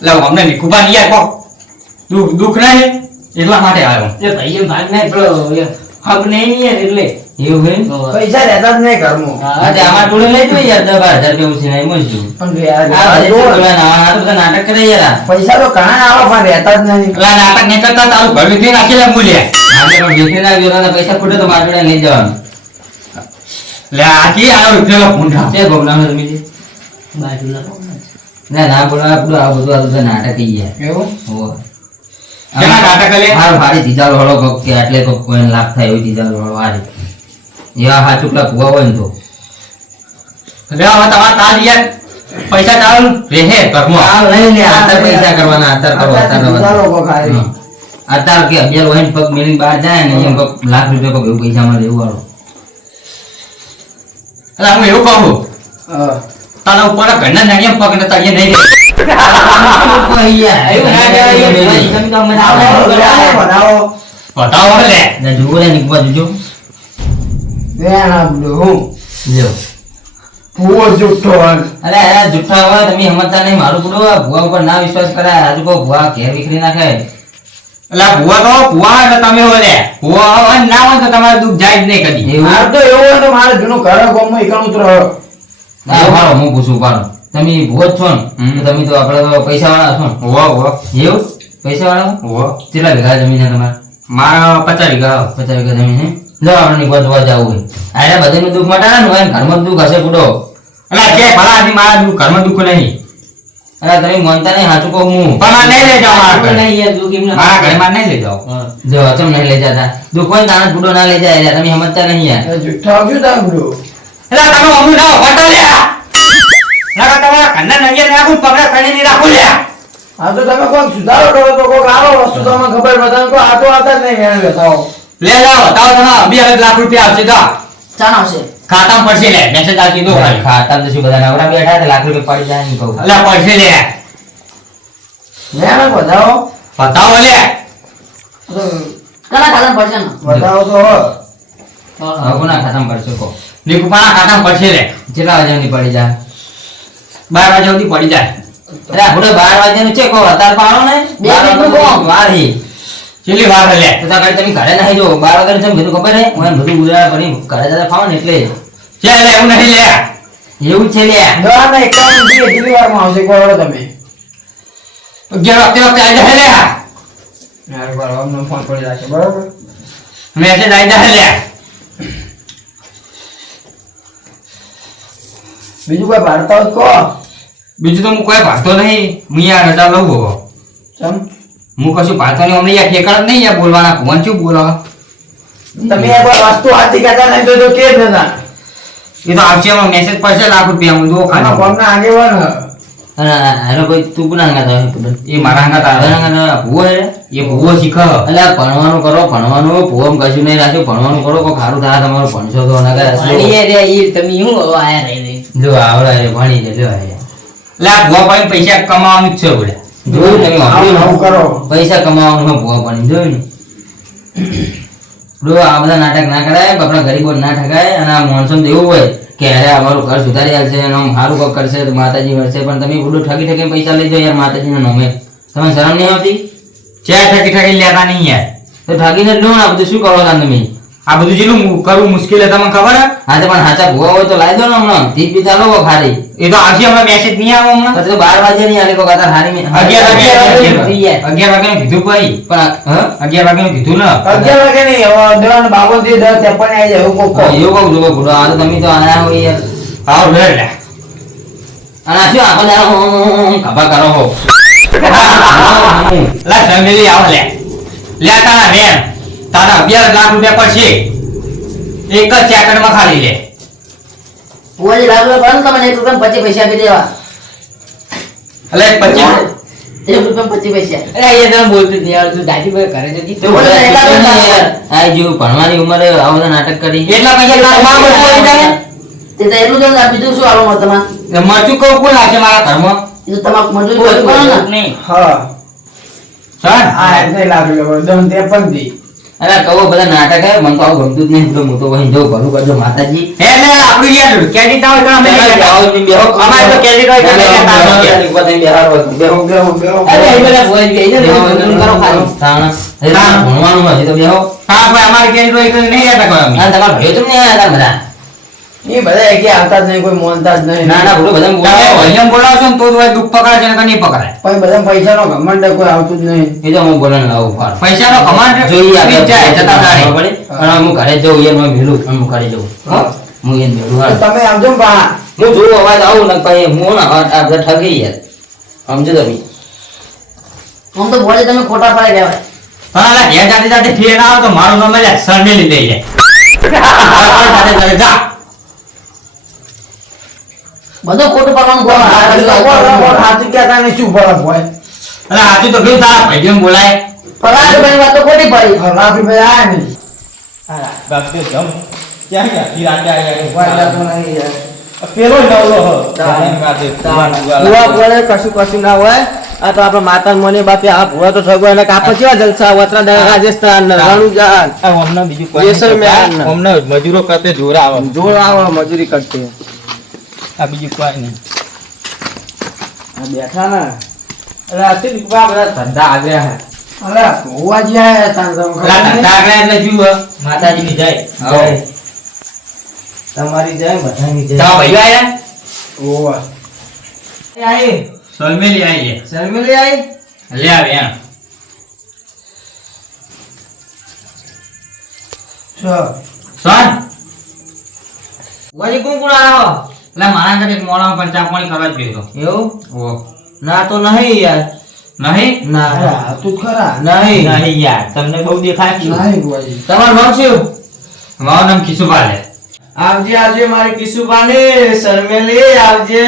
એટલે અમને નિકુબા નહીં યાર કહો દુઃખ દુઃખ નહીં એટલા માટે આવ્યો. એ ભાઈ એમ ભાગ નહીં પેલો હક નહીં એટલે. એવું હોય પૈસા રહેતા જ નહીં ઘરમાં. આજે આમાં જોડે લઈ જજો યાર, દસ બાર હજાર રૂપિયા ઉછી નહીં જ પણ નાટક કરે યાર પૈસા તો ઘણા આવે પણ રહેતા જ નહીં. એટલે નાટક નહીં કરતા તારું ઘર વેચી નાખેલા મૂલ્યા આજે પણ વેચી ના ગયો તો પૈસા ખૂટે તો મારા જોડે લઈ જવાનું. એટલે આ કી આનો રૂપિયા ભૂંડા. છે ગોગલાનો બાજુ કોણ ના, ના બોલો, આ આ બધું આ બધું નાટક. એવું. કેના નાટક લે? હારું, ભારી ધીજારો હળો કોક કે આટલે કોક કોઈને લાભ થાય એવી ધીજારો હળો હારી. એવા હા ચુકલા કુવા હોય ને તો. એટલે હવે તમારે તાર યાર પૈસા ચાલુ રહે ઘરમાં આ લઈ લે, આતર પૈસા કરવાના, આતર કરો, આતર કરો. હા. કે અગિયાર હોય ને પગ મેલી બહાર જાય ને એમ કોક લાખ રૂપિયા કોક એવું પૈસા મળે એવું વાળો. એટલે હું એવું કહું હા. તારા ઉપર ઘરના નાની પગ ને તારી નહીં. બતાવો લે. જુઓ લે, જોજો. હોય. અરે જુઠ્ઠા હોય તમે સમજતા નહીં મારું પૂરો ભુવા ઉપર ના વિશ્વાસ કરાય. આજુ કહો ભુવા ઘેર વિખરી નાખે. એટલે આ ભૂવા તો ભુવા એટલે તમે હો ભુવા ભૂવા હોય ને ના હોય તો તમારે દુઃખ જાય જ નહીં કદી. એવું? તો એવું હોય તો મારે જૂનું ઘર એકલું જ રહો. ના હું પૂછું પાડો તમે ભુવો જ છો ને તમે તો આપણે તો પૈસા વાળા છો ને. હોવા હોવા એવું? પૈસા વાળા હોવા કેટલા વીઘા જમીન છે તમારે? મારા પચાસ વીઘા. પચાસ વીઘા જમીન છે? જો આપણે નિકોલ જોવા જવું હોય આને બધાનું દુઃખ મટાડે ને હોય ને ઘરમાં દુઃખ હશે પૂડો એટલે કે ભલા આથી મારા દુઃખ ઘરમાં દુઃખ નહીં. અરે તમે માનતા નહીં સાચું કહું હું. પણ મારે નહીં લઈ જાઓ મારા ઘરે. નહીં યાર દુઃખ એમને. મારા ઘરે મારે નહીં લઈ જાઓ જો અચમ નહીં લઈ જતા. દુઃખ હોય ને ગુડો ના લઈ જાય તમે સમજતા નહીં યાર. એ આવજો તાર બુડો. એટલે તમે અમુ ના હોટલ લે લગા તમારા ઘરના નંગે નાખું પગડા ખણી નહીં રાખું લે. હા તો તમે કોઈક સુધારો કરો તો કોક આવો વસ્તુ તમને ખબર બધાને તો આ તો આતા જ નહીં વેણ બતાવો. લે જાઓ તાવ તમે બે હવે લાખ રૂપિયા આવશે તો ચાન આવશે. ખાતામાં પડશે લે. મેસેજ આવશે દો ખાલી. ખાતા તો શું બધા નવરા બેઠા છે લાખ રૂપિયા પડી જાય ને કહું. એટલે પડશે લે. વેણ બતાવો. બતાવો લે. કલા ખાતા પડશે ને? બતાવો તો હો. હવે કોના ખાતામાં પડશે કહો. નિકુપાના ખાતામાં પડશે લે. કેટલા વાગ્યાની પડી જાય બાર વાગ્યા સુધી પડી જાય. અરે આપણે બાર વાગ્યાનું છે કહો અત્યારે પાડો ને? બે મિનિટનું કહો. વાર હી. કેટલી વાર લે. તો તાર તમે ઘરે નાહી જો બાર વાગ્યાનું છે ને બધું ખબર હે? હું બધું ઉડાડા ભરી ઘરે જતા ખાવ ને એટલે. છે લે એવું નહીં લે. એવું છે લ્યા દવાના એકાવન દી કેટલી વારમાં આવશે કહો તમે. અગિયાર વખતે વખતે આવી જાય લે. યાર બરાબર ફોન કરી છે બરાબર? મેસેજ આવી જાય લે. બીજું કોઈ ભારતા હોય તો કહો. બીજું તો હું કોઈ ભાગતો નહીં. હું યાર રજા લઉં હવે. ચમ? હું કશું ભાગતો નહીં. અમને યાર ઠેકાણ નહીં યાર બોલવાના. ભુવન શું બોલો? તમે એકવાર વસ્તુ હાથી કહેતા નહીં તો તો કે જ એ તો આવશે એમાં મેસેજ પડશે લાખ રૂપિયા. હું જો ખાલી. ગામના આગેવાન હ. ભાઈ તું કોના હંગાત આવે એ મારા આવે. એના ભૂવો એ ભૂવો શીખ. એટલે ભણવાનું કરો ભણવાનું ભૂવમ કશું નહીં રાખ્યું. ભણવાનું કરો કોઈ સારું થાય તમારું ભણશો તો. નકર એ તમે શું આયા રે રે? જો આવડે એ ભણી લે જો આયા. લા ભુવા પાડીને પૈસા કમાવાનું જ છે બોલે. જોયું તમે આવું? કરો. પૈસા કમાવાનું ભૂવા પાણી જોયું ને? જો આ બધા નાટક ના કરાય આપણા ગરીબો ના ઠગાય અને આ મોનસૂન તો એવું હોય કે અરે અમારું ઘર સુધારી આવશે અને આમ સારું કોક કરશે તો માતાજી મળશે પણ તમે ઉડો ઠગી ઠગી પૈસા લઈ જાઓ યાર માતાજીના નામે. તમે શરમ નહીં આવતી? ચે ઠગી ઠગી લેતા નહીં યાર. તો ઠગીને જ લો આ બધું શું કરો તમે? આ બધું જેનું કરવું મુશ્કેલ છે તમને ખબર હા તો પણ હાચા ભૂવા હોય તો લાવી દો ને હમણાં. તીજ બી લો ખારી એ તો આવશે હમણાં મેસેજ નહીં આવે હમણાં. તો બાર વાગે નહીં આલે કોક આતા હારી મે- અગિયાર વાગે અગિયાર વાગે. અગિયાર અગિયાર વાગ્યાનું કીધું ભાઈ પણ હા? અગિયાર કીધું ને? અગિયાર વાગે નહીં હવે દવાના બાવનથી દસ ત્રેપન આવી જાય એવું કોક એવું કહું છું ભૂલો. આ તો તમે તો આયા હોય યાર. આવ લે લે. અને આ શું આખો દાડો ખભા કરો હો. લા સમજી આવ લે. લે તારા રેમ તારા અગિયાર લાખ રૂપિયા પડશે એક જ સેકન્ડમાં ખાલી લે. ઓય લાખ રૂપિયા પણ તમને એક રૂપિયા પચીસ પૈસા આપી દેવા. એટલે પચીસ એક રૂપિયા પચીસ પૈસા. અરે એ તમે બોલતું નહીં આવડતું. દાઢી પર ઘરે જતી. તો બોલે ને, એટલા બધા યાર. આ જો ભણવાની ઉંમરે આવા નાટક કરી. એટલા પૈસા તે તો એટલું જ શું આવું ને મરચું કહું કોણ આવશે મારા ઘરમાં? એ તો તમારે મજૂરી કરવી પડે ને. નહીં. હા. સર આ ત્રેપનથી અરે કહો બધા નાટક હે મને તો આવું ગમતું જ નહીં તો હું તો વહી જો ભલું કરજો માતાજી એટલે આપણું યાર કેદી તાવ તો અમે. બેહો, બેહો. અમાર તો કેદી હોય તો તમે બેહારો. બેહો. બેહો અરે, એ બધા બોલ ગઈ ને, બેહો, કરો ખાલી. તાણ. હે. ભણવાનું હજી તો બેહો. હા ભાઈ અમારે હોય તો નહીં લેતા કોઈ અમે. તમારા ભાઈઓ તો નહીં બધા એ બધા એકે આવતા જ નહીં કોઈ મોનતા જ નહીં. ના ના બોલો બધા તમે બોલાવો. બોલાવશો ને તો જ દુઃખ પકડાય છે નકર નહીં પકડાય. પછી બધા પૈસાનો ઘમંડ કોઈ આવતું જ નહીં. એ તો હું બોલાને લાવું ફાર. પૈસાનો કમાન્ડ જોઈએ સ્વીચ જાય જતા દાડે. પડે? પણ હું ઘરે જઉં એને હું હું ઘરે જઉં. હું. એને મેલું તમે આવજો ને હું જોઉં અવાજ આવું ને પછી હું ને આ બધા ઠગી યાર સમજો તમે. આમ તો ભોજે તમે ખોટા પડે કહેવાય હા આલા ઘેર જાતે જાતે ફેર આવે તો મારું નામ લે સરનેલી લઈ લે જા. બધું ખોટું પડવાનું બોલ. હાચું કહેતા નહીં શું ફરક હોય અરે હાચું તો કેવું તારા ભાઈઓને બોલાય. પરાગભાઈની વાત તો ખોટી પડી. હવે ભાઈ આ નહીં બાપરે જમ. ક્યાં ગયા? ઈ રાતે આયા વાયદા તો નહીં યાર. પેલો નવલો હો. ભૂવા બોલે કશું કશું ના હોય. આ તો આપણે માતા મને બાપે આ ભૂવા તો ઠગો એને કાપ કેવા જલસા વતરા દયા રાજસ્થાન રણુજાન. આ હમણાં બીજું કોઈ જેસલમેર. નહીં. હમણાં મજૂરો કરતે જોર આવે. જોર આવે મજૂરી કરતી. આ બીજું કોઈ નહીં. બેઠા ને આથી જ બધા ધંધા આવ્યા હે? અરે હોવા ખબર પેલા નહીં? એટલે જુઓ? માતાજીની જય. તમારી જાય બધાની તારા ભાઈઓ આયા. હોવે. આઈ સલમેલી આઈ છે. શર્મિલી આઈ લે આવે એમ. છો. સન. વાજી કોણ કોણ આવો. એટલે મારા ઘરે એક મોડામાં પણ ચા પાણી કરવા જ ગયો એવું? ઓ ના તો નહીં યાર. નહીં? ના. તું ખરા. નહીં. નહીં યાર. તમને બહુ દેખાય નહીં ભાઈ. તમારું નામ શું? મારું નામ કિશુભાઈ લે આવજે આવજે મારી કિશુભાઈ શર્મેલી આવજે.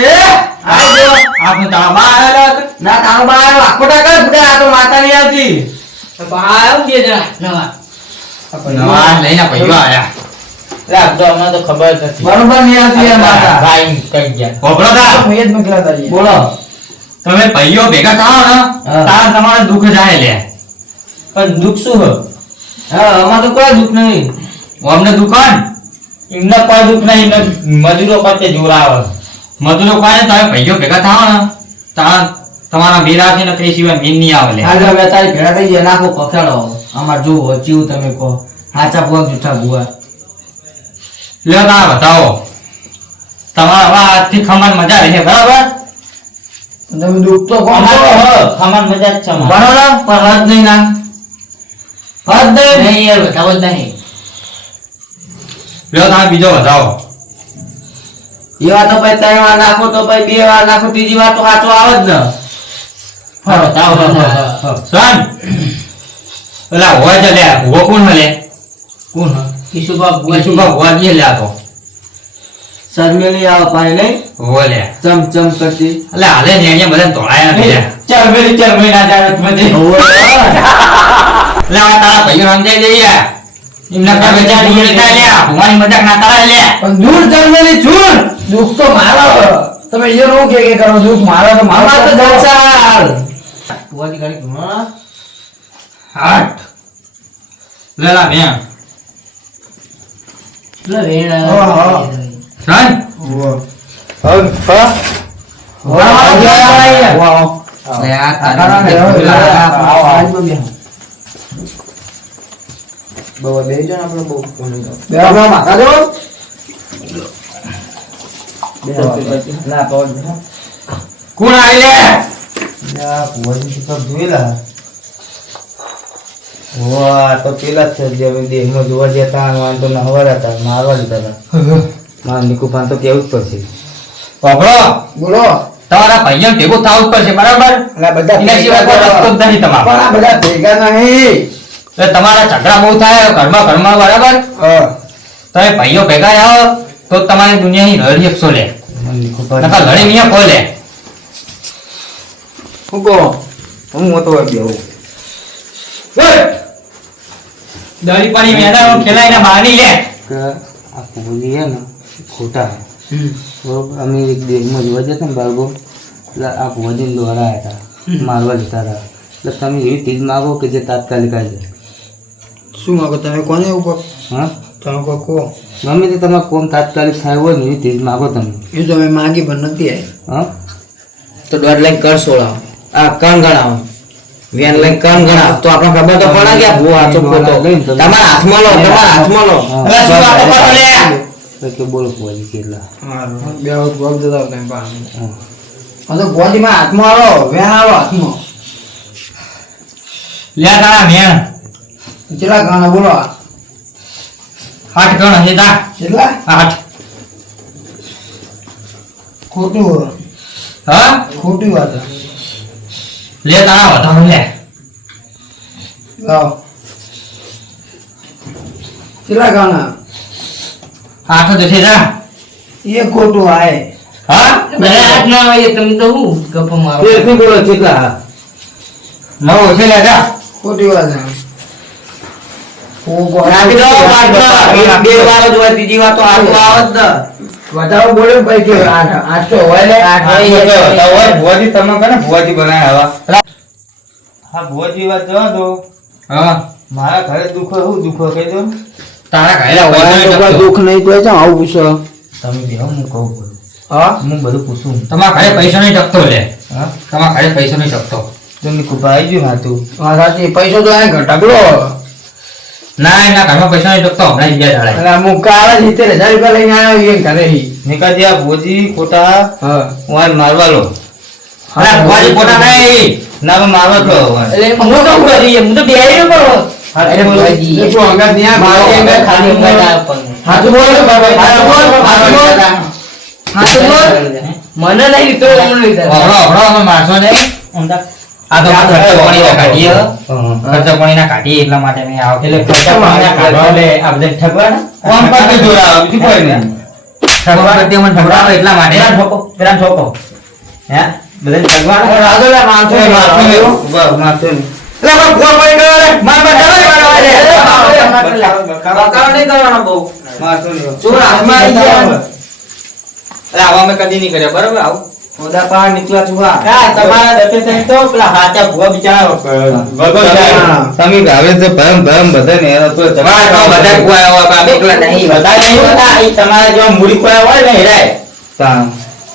આવજો. આપણે તારા બા ના તારો બા આવ્યો. આખો ટાકા બુડા આ તો માતા ની આવતી. બા આવજે જરા નવા. નવા લઈને ભાઈઓ આયા એટલે અમને તો ખબર નથી. બરોબર નહીં આવતી માતા. ભાઈ કઈ ગયા. હોભળો તા હું જ મોકલ્યા તારી બોલો. તમે ભાઈઓ ભેગા થાઓ ને. તાર તમારે દુઃખ જાય લે. પણ દુઃખ શું હ હા અમાર તો કોઈ દુઃખ નહીં. અમને દુકાન એમને કોઈ દુઃખ નહીં મજૂરો પાસે જોરાવ. આવે મજૂરો કાય તમે ભાઈઓ ભેગા થાઓ ને તાર તમારા બીરા છે ને કઈ સિવાય મીન નહીં આવે લે. આજે અમે તારી ભેળા થઈ ગયા નાખો પકડો અમાર જોવો ચીવું તમે કહો. હાચા કે જૂઠા ભૂવા. લ્યો તારા બતાવો. તમારા થી ખમણ મજા રહેશે બરાબર? તમે દુઃખ તો? હ ખમાન મજા જ છે બરાબર? પણ હદ નહીં ના. હદ નહીં. નહીં યાર બતાવો જ નહીં. લ્યો તમે બીજો બતાવો. એવા તો પછી ત્રણ વાર નાખો તો પછી બે વાર નાખો ત્રીજી વાર તો સાચો આવે જ ને. હા બતાવો સન ઓલા હોય છે લે ઊભો કોણ હલે? કોણ કિશુબા કિશુભા ભુવા જ લે તો. શર્મેલી આવે પાણી નહીં? હોવે લે ચમ ચમ કરતી. એટલે હાલે ને અહીંયા બધા ધોળાયા લે ચરમેલી ચરમેલી ના જાવે મને. એટલે હવે તારા ભાઈઓ સમજાઈ જઈએ એમના ઘર વેચાણ દૂર થાય લે ભુવાની મજાક ના કરાય લે પણ દૂર જન્મેલી છું. દુઃખ તો મારો. તમે એ નો કે કે કરો? દુઃખ મારો તો મારો તો તો જલસા ભુવાજી ઘણો હાટ. લે લા બે જણ આપણે બહુ કોણ બેહો, બેહો, માથા જો. ના પહોંચ કોણ આવી લે ના ભુવાજી તો જોયેલા વાહ તો પેલા જ છે જે અમે દેહમાં જોવા જતા વાંધો ના હવાડા હતા મારવા દીધા હતા. મારા નિકુપાન તો કેવું જ પડશે. પકડો બોલો. તમારા ભાઈઓ ભેગું થવું જ પડશે બરાબર? બધા એના સિવાય કોઈ રસ્તો જ નથી તમારો. પણ આ બધા ભેગા નહીં. એટલે તમારા ઝઘડા બહુ થાય ઘરમાં ઘરમાં બરાબર? હા. તમે ભાઈઓ ભેગા આવો તો તમારી દુનિયાની લડી શકશો લે નકર લડી નહીં કોઈ લે હું કહો? હું મોટો બેહું. દળી પડી મેદાન ખેલાઈને બહાર લે. કે આ પૂરી છે ને ખોટા છે. બરોબર અમે એક દેશમાં જોવા જતા ને બાળકો એટલે આ ભુવાજી દોરાયા હતા મારવા જતા હતા. એટલે તમે એવી ચીજ માગો કે જે તાત્કાલિક આવી જાય. શું માગો તમે? કોને ઉપર હા? તમે કોઈ કહો. ગમે તે તમારે કોમ તાત્કાલિક થાય હોય ને એવી ચીજ માગો તમે. એ તો અમે માગી પણ નથી આવી હા? તો દોઢ લાઈન કર સોળાવો આ કણ ગણાવો વેન લઈ કણ ગણા. તો આપણે ખબર તો પડે કે ભૂ હાચો ખોટો. તમારા હાથમાં લો તમારા હાથમાં લો. હા. અરે શું આપો પાછો લે તો કે બોલો ભુવાજી કેટલા બે વખત ભોગ જતા હતા પાસે હા. હા તો ગોજીમાં હાથમાં આવો વેન આવો હાથમાં. લે તારા મેણ કેટલા ગાણા બોલો? આઠ ગણા હશે તા. કેટલા? આઠ. ખોટું હા? ખોટી વાત લે તારા વધારો લે લાવો કેટલા ગાણા આઠ જ જા. એ ખોટું આય હા? ના હોય તમે તો હું ગપ્પા મારો? તે બોલો કેટલા નવ છે લે જા. ખોટી વાત. બે વાર જ હોય ત્રીજી વાર તો હાથમાં આવે જ બોલે ભાઈ કે આઠ આઠસો હોય લે આઠ હોય તો એ. ભુવાજી તમે કને ભુવાજી બનાવ્યા આવા? હા. ભુવાજી વાત જવા દો. હા. મારા ઘરે દુઃખ હું દુખો કહી દો તારા ઘરે ટકતો. દુઃખ નહીં કોઈ છે આવું પૂછો. તમે બે હું કહું બોલું હા? હું બધું પૂછું. તમારા ઘરે પૈસા નહીં ટકતો લે. હા? તમારા ઘરે પૈસા નહીં ટકતો. તમને કુપા આવી ગયું હાથું હા સાચી. પૈસો તો અહીં ઘટાડો. ના એના ઘરમાં પૈસા નહીં ટકતો હમણાં જ બે દાડા અને અમુક કાળા સિત્તેર હજાર રૂપિયા લઈને આવ્યો એ ઘરે. નિકા આ ભુવાજી ખોટા હા. વાય મારવા લો. અરે ભુવાજી પોતા નહીં. ના મારવા જ વાય. એટલે હું તો કરી હું તો બેહી પડો હાથું બોલો. એ તું અંગાત નહીં આ મારો અંગાત ખાલી અંગાત. હાથું બોલ હાથું બોલ હાથું બોલ હાથું બોલ મને નહીં તો અમને લીધો. હમણો હમણો અમે મારશો ને. આ તો ખર્ચો પાણીના કાઢીએ. એટલા માટે મેં આવો એટલે ખર્ચા પાણીના કાઢવા લે આ બધા ઠગવાના? કોમ કરતે જોડાવે, બીજું કોઈ નહીં. ઠગવા કરતી અમને ઠગવાડો એટલા માટે. પેલા ઠોકો, પેલા ઠોકો. હે? બધા ઠગવાના? રાધો લે માણસો મારતો નહીં, બસ, મારતો નહીં. પણ ફોન પડી ગયો લે માર માર ડબલ મારવા દે બકાવ નહીં કરવાનો બહુ. મારતો નહીં, ચોર હાથમાં આવી ગયા. એટલે આવા મેં કદી નહીં કર્યા. બરાબર આવું. ઓદા પાર નીકળ્યા છું, હા. તમારા ડકે થઈને તો પેલા હાચા ભૂવા બિચારા ભગો. તમે ગાવે તો ભમ ભમ બધા ને તો વાહ, તો બધા કુવાયા આવા બાપ એકલા નહીં. બધા નહીં હોતા, ઈ તમારા જો મૂડી ખોયા હોય ને હેરાય. તા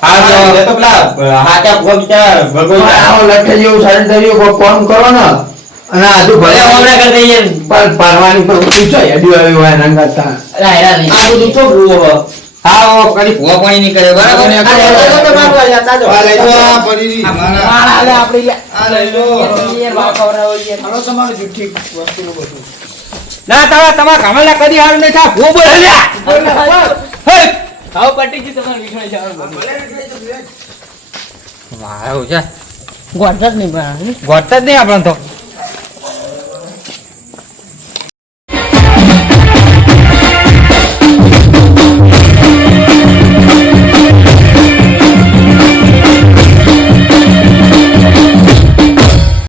હા તો એ તો પેલા હાચા ભૂવા બિચારા ભગો આવો લઠ્ઠે જેવું ધર્યું કોઈ ફોન કરો ને. અને આજુ ભલે હમણાં કરી દઈએ. પણ પારવાની પર ઉડી જાય. અડી આવ્યું હોય કરતા. અલા, હેરા નહીં. આ બધું છોકરું ઓ કદી ભૂવા પાણી નહીં કરે બરાબર અને આ જો. લઈ લો, આ પડી મારા- માળા લે આપણે આ લઈ લો. યાર, ખવડાવો યાર. હાલો તમારે જુઠ્ઠી વસ્તુનું બધું ના તારા તમારા કમલા કદી હારું નહીં થાય ભૂ બોલે લે હે હાવ પટી ગયું તમારે વિખણાઈ જવાનું. મારું છે જ નહીં. જ નહીં આપણે તો